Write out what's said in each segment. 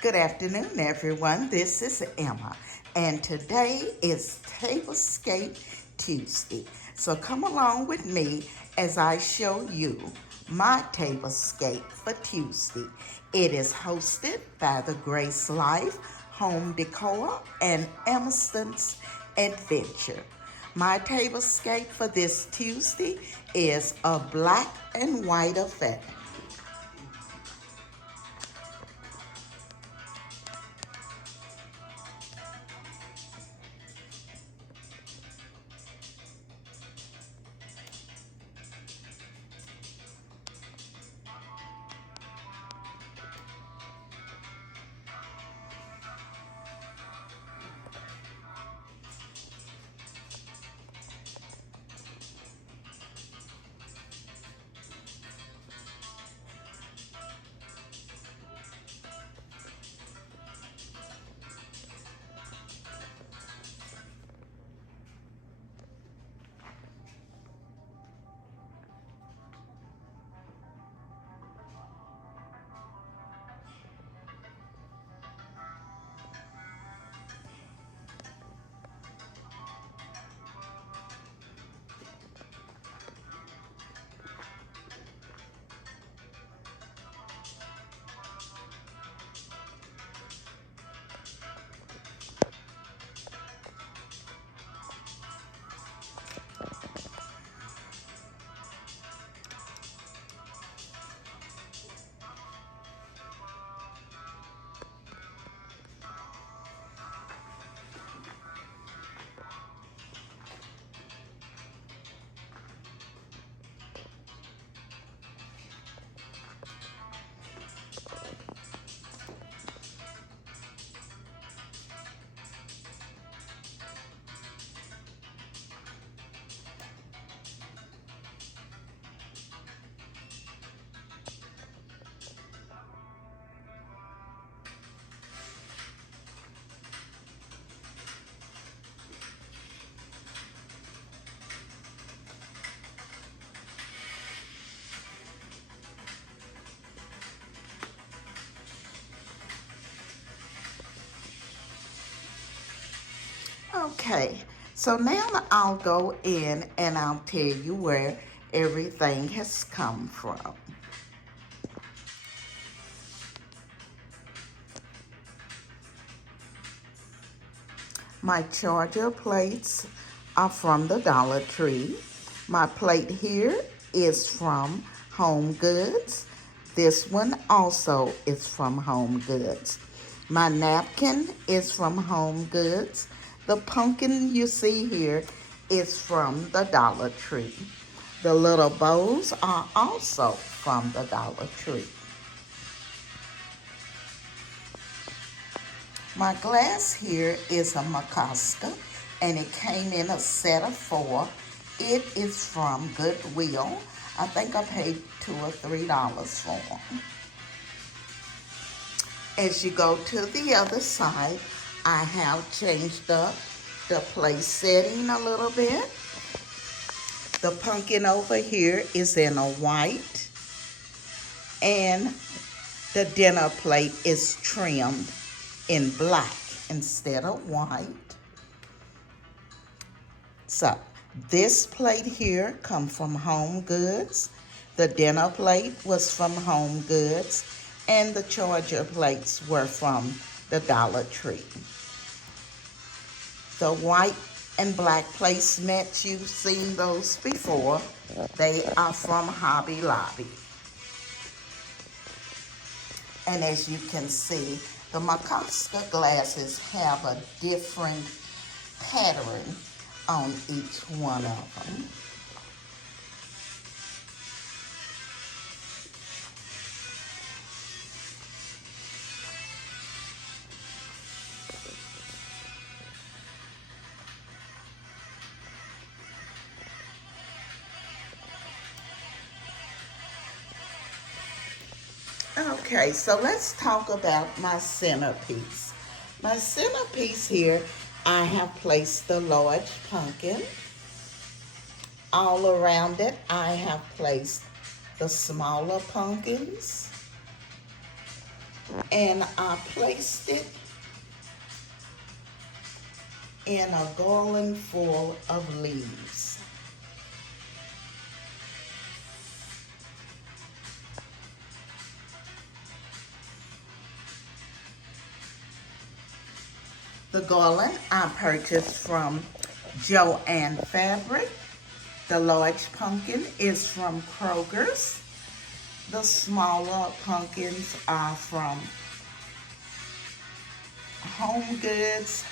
Good afternoon, everyone. This is Emma, and today is Tablescape Tuesday. So come along with me as I show you my tablescape for Tuesday. It is hosted by the Grace Life Home Decor and Emerson's Adventure. My tablescape for this Tuesday is a black and white effect. Okay, so now I'll go in and I'll tell you where everything has come from. My charger plates are from the Dollar Tree. My plate here is from Home Goods. This one also is from Home Goods. My napkin is from Home Goods. The pumpkin you see here is from the Dollar Tree. The little bowls are also from the Dollar Tree. My glass here is a Macosta, and it came in a set of 4. It is from Goodwill. I think I paid $2 or $3 for them. As you go to the other side, I have changed up the place setting a little bit. The pumpkin over here is in a white, and the dinner plate is trimmed in black instead of white. So this plate here come from Home Goods. The dinner plate was from Home Goods, and the charger plates were from the Dollar Tree. The white and black placemats, you've seen those before. They are from Hobby Lobby. And as you can see, the Macosta glasses have a different pattern on each one of them. Okay, so let's talk about my centerpiece. My centerpiece here, I have placed the large pumpkin. All around it, I have placed the smaller pumpkins. and I placed it in a garland full of leaves. The garland I purchased from Joann Fabric. The large pumpkin is from Kroger's. The smaller pumpkins are from Home Goods,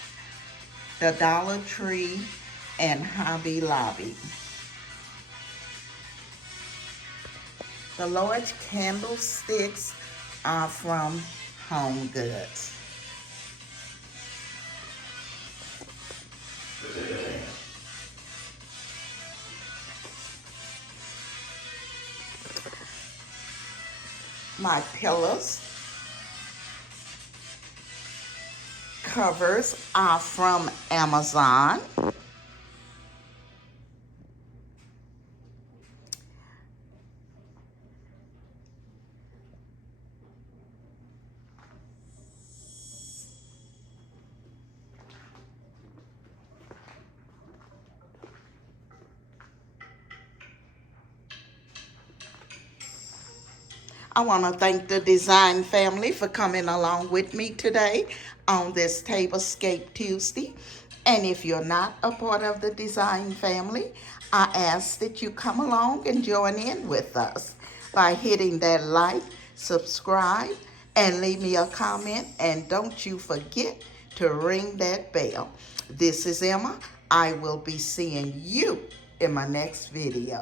the Dollar Tree, and Hobby Lobby. The large candlesticks are from Home Goods. My pillows covers are from Amazon. I want to thank the design family for coming along with me today on this Tablescape Tuesday. And if you're not a part of the design family, I ask that you come along and join in with us by hitting that like, subscribe, and leave me a comment. And don't you forget to ring that bell. This is Emma. I will be seeing you in my next video.